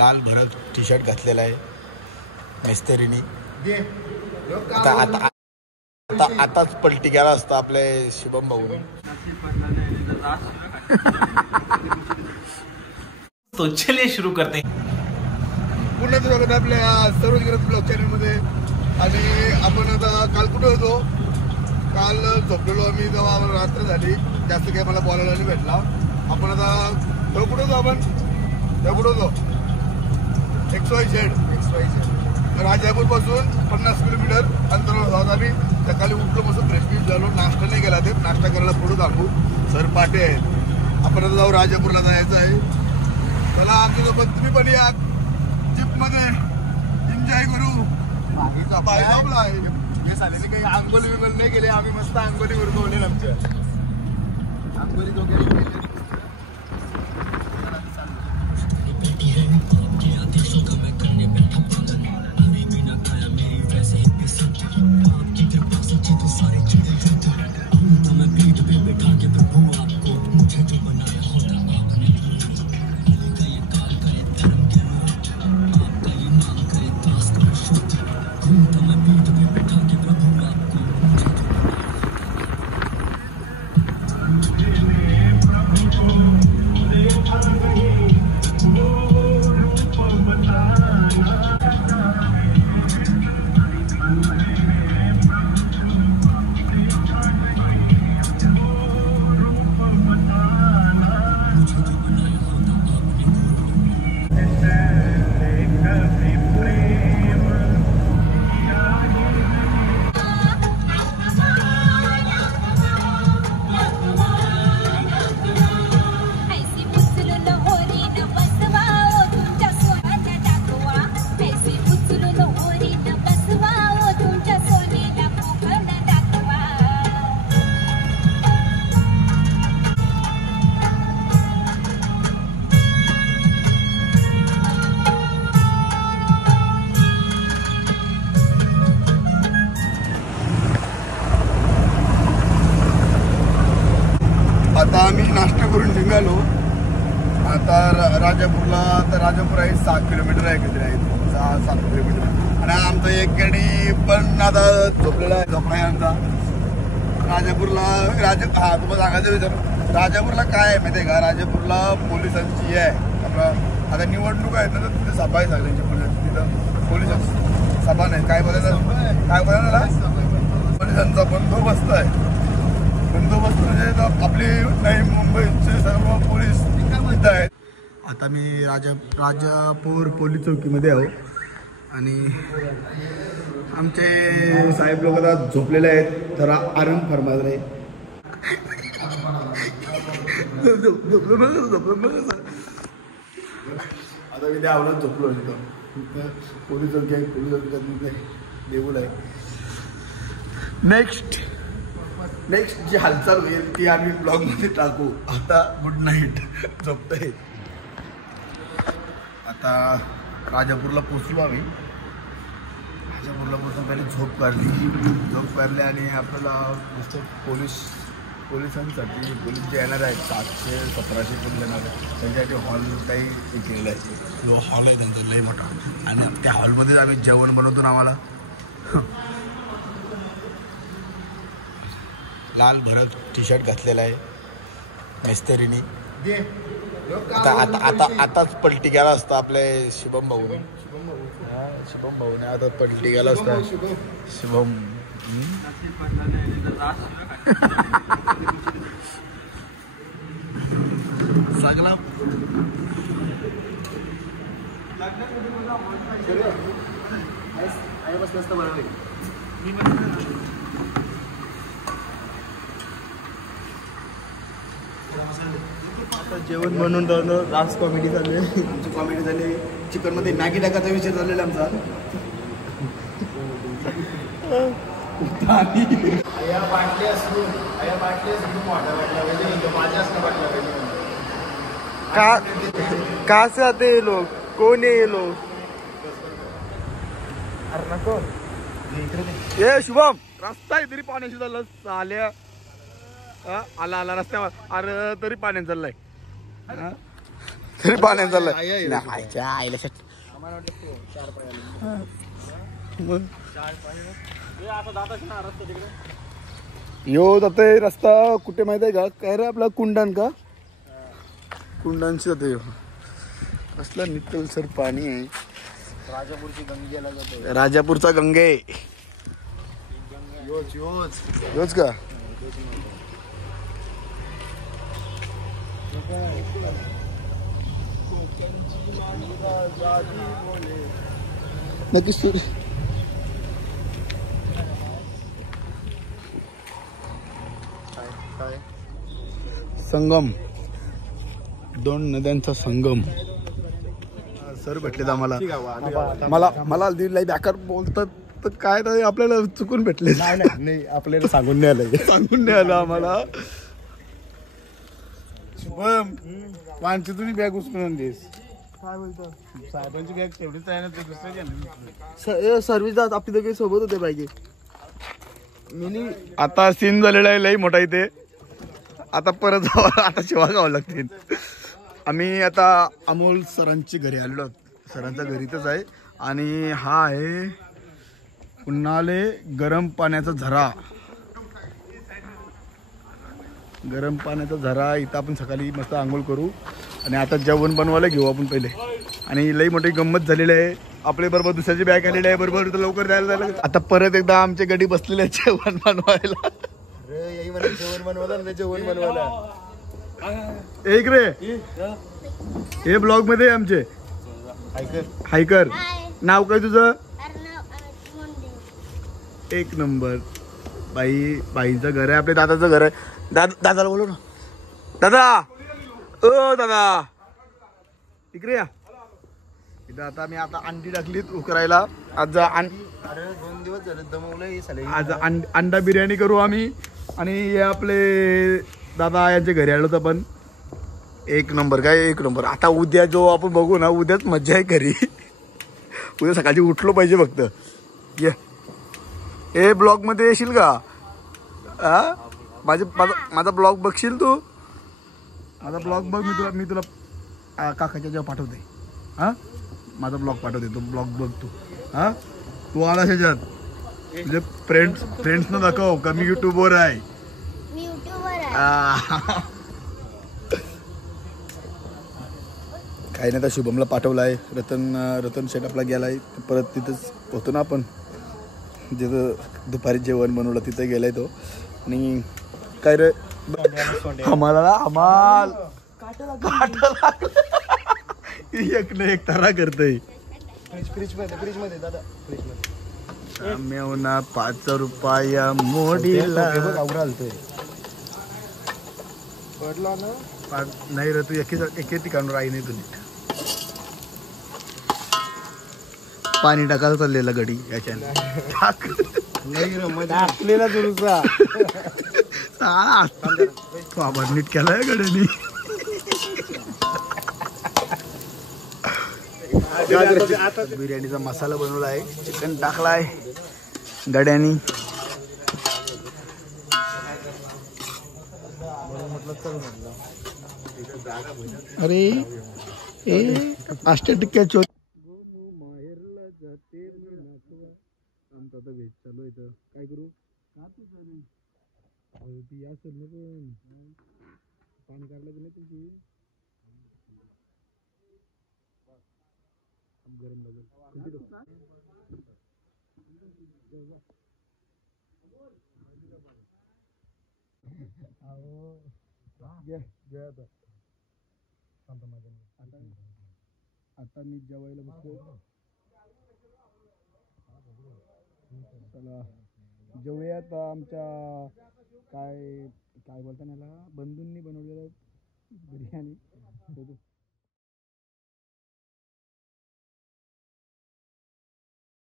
लाल भडक T shirt घातलेला आहे मिस्त्रीनी. आता आता आता आताच पलटी गेला असता आपले शुभम भाऊ. तो चलिए शुरू करते हैं. पुन्हा स्वागत आपल्या सर्वजण ब्लॉग चॅनलमध्ये. आणि आपण आता काल कुठे होतो? काल झोपलेलो आम्ही जेव्हा रात्र झाली, जास्त काही मला बोलायला नाही भेटला. आपण आता कुठं होतो? आपण कुठं होतो? XYZ राजापूर पासून 50 किलोमीटर अंतरावर आहोत आम्ही. सकाळी उठलो, मस्त फ्रेश बीच झालो, नाश्ता नाही केला. ते नाश्ता करायला पुढे थांबू. सर पाटे आहेत. आपण आता जाऊ राजापूरला जायचं आहे. चला आमच्यासोबत तुम्ही पण या. जीपमध्ये एन्जॉय करू. पाय दाबला आहे. हे झालेले काही अंगोली बिंगोली नाही केले आम्ही. मस्त अंगोली उरकवले आमच्या अंगोली दोघे. आता आम्ही नाश्ता करून निघालो. आता राजापूरला. तर राजापूर आहे 6 किलोमीटर आहे, किती आहे 6-7 किलोमीटर. आणि आमचं एक गाडी पण आता झोपलेला आहे. झोपला आहे आमचा राजापूरला. हा तुम्हाला सांगायचं विचार, राजापूरला काय आहे माहिती आहे का? राजापूरला पोलिसांची आहे. आपलं आता निवडणूक आहेत ना, तर तिथे सभा आहे सगळ्यांची. तिथं पोलिसांची सभा नाही. काय बोलायचं त्याला? पोलिसांचा बंदोबस्त आहे. बंदोबस्त म्हणजे आपली नाही, मुंबईचे सर्व पोलीस इथं आहेत. आता मी राजापूर पोलीस चौकीमध्ये आहो. आणि आमचे साहेब लोक आता झोपलेले आहेत. जरा आराम फरमावले. आता मी त्या आवडत झोपलो. तिथं पोलीस चौकी आहे. पोलीस चौकीत देऊळ आहे. नेक्स्ट जी हालचाल होईल ती आम्ही ब्लॉगमध्ये टाकू. आता गुड नाईट. झोपतंय. आता राजापूरला पोचलो आम्ही. राजापूरला पोचून पहिले झोप काढली आणि आपल्याला नुसतं पोलिसांसाठी पोलीस जे येणार आहेत 700-1700 पोलीस येणार आहेत, त्यांच्यासाठी हॉल काही केलेला आहे. जो हॉल आहे त्यांचा लई मोठा. आणि त्या हॉलमध्येच आम्ही जेवण बनवतो. आम्हाला लाल भडक टी शर्ट घातलेला आहे मिस्त्रीनी. आता आता आता आताच पलटी गेला असता आपले शुभम भाऊने. शुभम भाऊने आता पलटी गेला असता. शुभम सगळा आता जेवण बनवून राहिलं. रास कॉमेडी चालू आहे. आमची कॉमेडी झाली. चिकनमध्ये मॅगी टाकायचा विषय चाललेला आमचा. कहाँ से आते ये लोग? कौन है ये लोग? अरे नको ये शुभम, रस्ता आहे तरी पाण्याशी झालं. चाल्या आला रस्त्यावर. अरे तरी पाण्यात चाललाय. तरी पाण्यात चाललंय नाही आईला शेट मग यो जाते रस्ता कुठे माहित आहे का काय रे आपला कुंडण का कुंडांची जाते कसला नितळ सर पाणी आहे राजापूरची गंगेला जातो राजापूरचा गंगे योच का नक्कीच संगम दोन नद्यांचा संगम सर भेटलेत आम्हाला मला लई बेकार बोलतात तर काय नाही आपल्याला चुकून भेटले नाही आपल्याला सांगून नाही आलं सांगून नाही आलं आम्हाला शुभम वांची तुम्ही बॅग उचलून आणलीस काय बोलतो साहेबांची बॅग तेवढीच आहे ना ते दुसऱ्या सर्व्हिस आपली दोघे सोबत होते पाहिजे मिनी आता सीन झालेला आहे लई मोठा इथे आता परत जावं आता शिवा गावं लागतील आम्ही आता अमोल सरांची घरी आलेलो आहोत सरांच्या घरीतच आहे आणि हा आहे उन्हाळे गरम पाण्याचा झरा गरम पाण्याचा झरा इथं आपण सकाळी मस्त आंघोळ करू आणि आता जेवण बनवायला घेऊ आपण पहिले आणि लई मोठी गंमत झालेली आहे आपले बरोबर दुसऱ्याची बॅग आलेली आहे बरोबर तर लवकर जायला झालं आता परत एकदा आमच्या गडी बसलेले आहे जेवण बनवायला जेवण बनवलं जेवण बनवलं एक रे हे ब्लॉग मध्ये आमचे हायकर नाव काय तुझं एक नंबर बाईचं घर आहे आपल्या दादाचं घर आहे दादाला बोलू ना दादा ओ दादा इकडे या इथं आता मी आता अंडी टाकलीत उकरायला आज 2 दिवस झाले दमवलं आज अंडा बिर्याणी करू आम्ही आणि हे आपले दादा यांच्या घरी आलो तर पण एक नंबर काय एक नंबर आता उद्या जो आपण बघू ना उद्याच मज्जा आहे घरी उद्या सकाळची उठलो पाहिजे फक्त ये हे ब्लॉग मध्ये येशील का माझा ब्लॉग बघशील तू माझा ब्लॉग बघ मी तुला काकाच्या जेव्हा पाठवते हा माझा ब्लॉग पाठवते तो ब्लॉग बघ तू हा तू आला ह्याच्यात तुझे फ्रेंड्स न दाखव का मी युट्यूबवर आहे काही नाही तर शुभमला पाठवला आहे रतन शेट आपला गेलाय परत तिथंच होतो ना आपण जिथं दुपारी जेवण बनवलं तिथं गेलाय तो आणि काय रे आम्हाला एक ना एक तारा करतय फ्रीज मध्ये दादा फ्रीज मध्ये मेवना 5 रुपया मोडीला पडला ना नाही रे तू एके ठिकाणून राही नाही तुझी पाणी टाकायला चाललेलं गडी याच्याने टाकलेला तुझा तू आभार नीट केलाय गड्यानी बिर्याणीचा मसाला बनवला आहे चिकन टाकलाय गड्यानी अरे अष्टटिक्क्याची आमचं आता भेट चालू आहे काय करू ती असेल ना पण पाणी काढलं की नाही तुमची गरम लागेल आता मी जेवायला बसतो चला जेवूयात आमच्या काय बोलता याला बंधूंनी बनवलेलं बिर्याणी